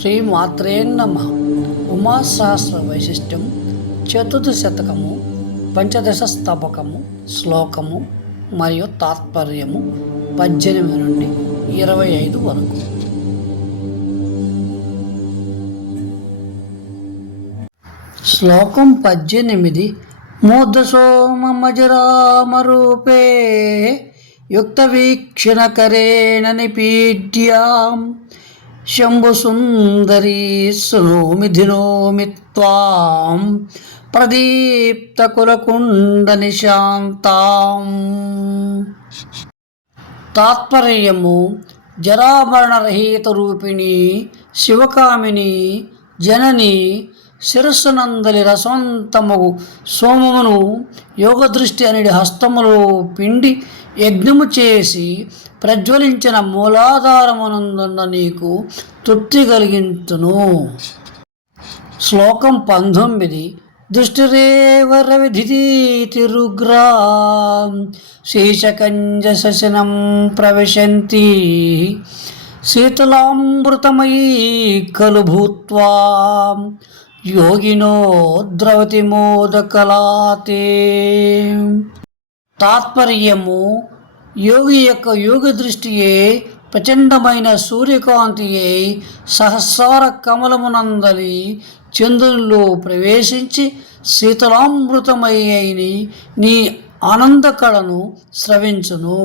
శ్రీ మాత్రే ఉమాశాస్త్ర ఉమాసహస్ర వైశిష్ట్యం చతుర్థ శతకము పంచదశ స్థాపకము శ్లోకము మరియు తాత్పర్యము పద్దెనిమిది నుండి ఇరవై ఐదు వరకు. శ్లోకం పద్దెనిమిది మూర్ధసోమజరామరూపే యుక్తవీక్షణకరేణ నిపీడ్యాం. శంభుసుందరీ సునోమి త్వాం ప్రదీప్తకులకుండ నిశాంతాం తాత్పర్యము జరాభరణరహిత రూపిణి శివకామిని జనని శిరస్సునందలి రసవంతమగు సోమమును యోగదృష్టి అనేది హస్తములో పిండి యజ్ఞము చేసి ప్రజ్వలించిన మూలాధారమునందున్న నీకు తృప్తి కలిగించును శ్లోకం పంతొమ్మిది. దుష్టిరేవర విధిరుగ్రా శీర్షకంజ శశనం ప్రవిశంతి. శీతలామృతమయీ ఖలు భూత్వా యోగినో ద్రవతి మోదకలాతే తాత్పర్యము యోగి యొక్క యోగ దృష్టియే ప్రచండమైన సూర్యకాంతియే సహస్ర కమలమునందలి చంద్రునిలో ప్రవేశించి శీతలామృతమయ్యని నీ ఆనందకళను స్రవించును.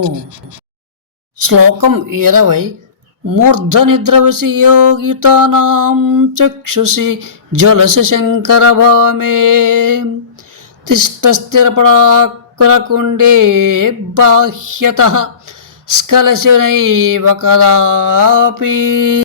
శ్లోకం ఇరవై మూర్ధనిద్రవసి యోగితానాం చక్షుషి జ్వలసి శంకరభామే. తిష్టస్థిరపడాకులకుండే బాహ్యత స్కలశనైవ కదాపి.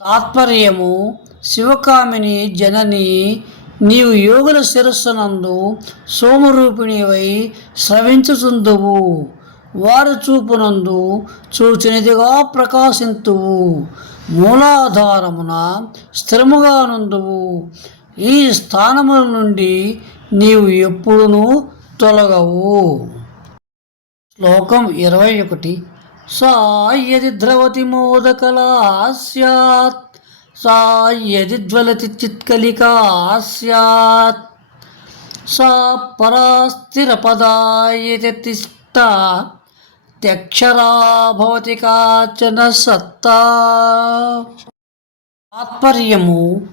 తాత్పర్యము శివకామిని జనని నీవు యోగుల శిరస్సునందు సోమరూపిణివై స్రవించుచుందువు. వారి చూపునందు చూచినదిగా ప్రకాశింతువు. మూలాధారమున స్థిరముగా నుందువు ఈ స్థానముల నుండి నీవు ఎప్పుడునూ తొలగవు. శ్లోకం ఇరవై ఒకటి సా యది ద్రవతి మోదకలా స్యాత్ సా యది జ్వలతి చిత్కలికా స్యాత్ సా పరాస్థిరపదాయతి తిష్ట త్యక్షరా భవతి కాచన సత్తా. తాత్పర్యము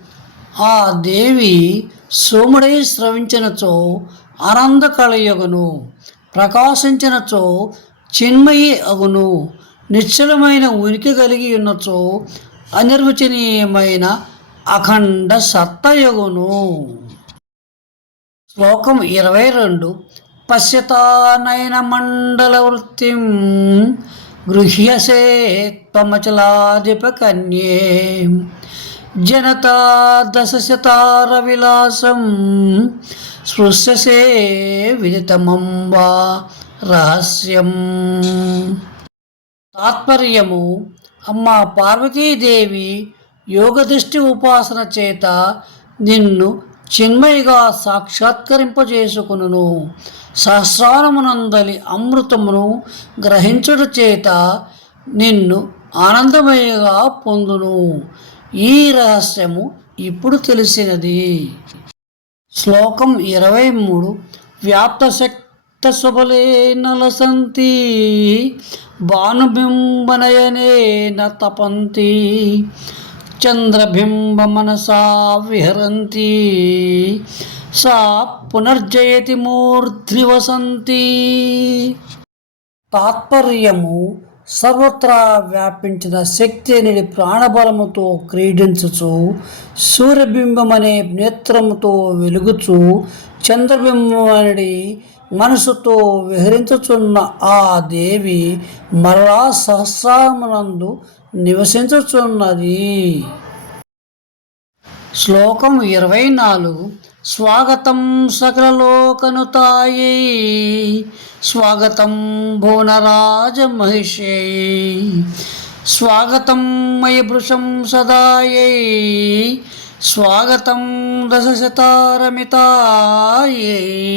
ఆ దేవి సోముడై స్రవించినచో ఆనంద కళయగును ప్రకాశించినచో చిన్మయి అగును నిశ్చలమైన ఉనికి కలిగి ఉన్నచో అనిర్వచనీయమైన అఖండ సత్తయగును. శ్లోకం ఇరవై రెండు. పశ్యతానయన మండల వృత్తిం గృహ్యసే త్వమచలాధిపకన్యే. జనతా దశశతార విలాసం స్పృశ్యసే విదితమంబా రహస్యం. తాత్పర్యము అమ్మ పార్వతీదేవి యోగదృష్టి ఉపాసన చేత నిన్ను చిన్మయిగా సాక్షాత్కరింపజేసుకును సహస్రానమునందలి అమృతమును గ్రహించుట చేత నిన్ను ఆనందమయగా పొందును. ఈ రహస్యము ఇప్పుడు తెలిసినది. శ్లోకం ఇరవై మూడు వ్యాప్తశక్త సుబలేన నలసంతి భానుబింబనయనేన తపంతి. చంద్రబింబమనసా విహరంతి సా పునర్జయతి మూర్ధ్రివసంతి తాత్పర్యము సర్వత్రా వ్యాపించిన శక్తి అనేది ప్రాణబలముతో క్రీడించుచు సూర్యబింబం అనే నేత్రముతో వెలుగుచు చంద్రబింబం అనేది మనసుతో విహరించుచున్న ఆ దేవి మరలా సహస్రామునందు నివసించుచున్నది. శ్లోకం ఇరవై నాలుగు. స్వాగతం సకలలోకనుతాయై స్వాగతం భువనరాజమహిషై స్వాగతం మయభృశం సదాయై. స్వాగతం దశశతారమితాయై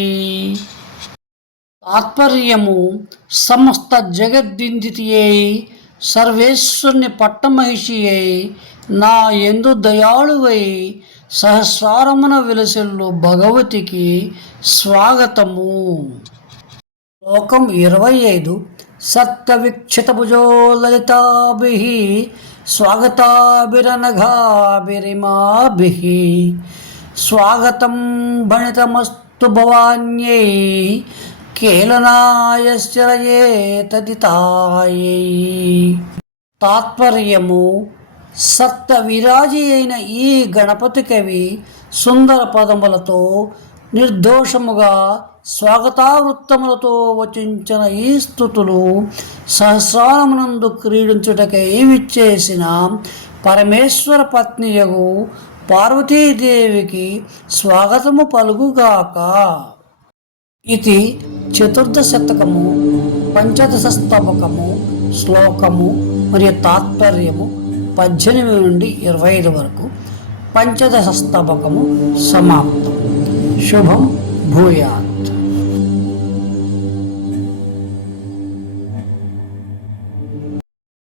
తాత్పర్యము సమస్త జగద్విందితియై సర్వేశ్వరుని పట్టమహిషి అయి నా ఎందు దయాళువై సహస్రారమున విలసిల్లు భగవతికి స్వాగతము. శ్లోకం ఇరవై ఐదు సత్కవిక్షితభుజో లలితాభి స్వాగతాభిరనఘాభిరిమాభి. స్వాగతం భణితమస్తు భవాన్యై కేలనాయశ్చరయే తాత్పర్యము సప్త విరాజి అయిన ఈ గణపతి కవి సుందర పదములతో నిర్దోషముగా స్వాగతావృత్తములతో వచించిన ఈ స్థుతులు సహస్రారమునందు క్రీడించుటకై విచ్చేసిన పరమేశ్వర పత్నియగు పార్వతీదేవికి స్వాగతము పలుగుగాక ఇది చతుర్దశతకము పంచదశ స్తవకము శ్లోకము మరియు తాత్పర్యము పద్దెనిమిది నుండి ఇరవై ఐదు వరకు పంచదశ స్తవకము సమాప్తం. శుభం భూయాత్.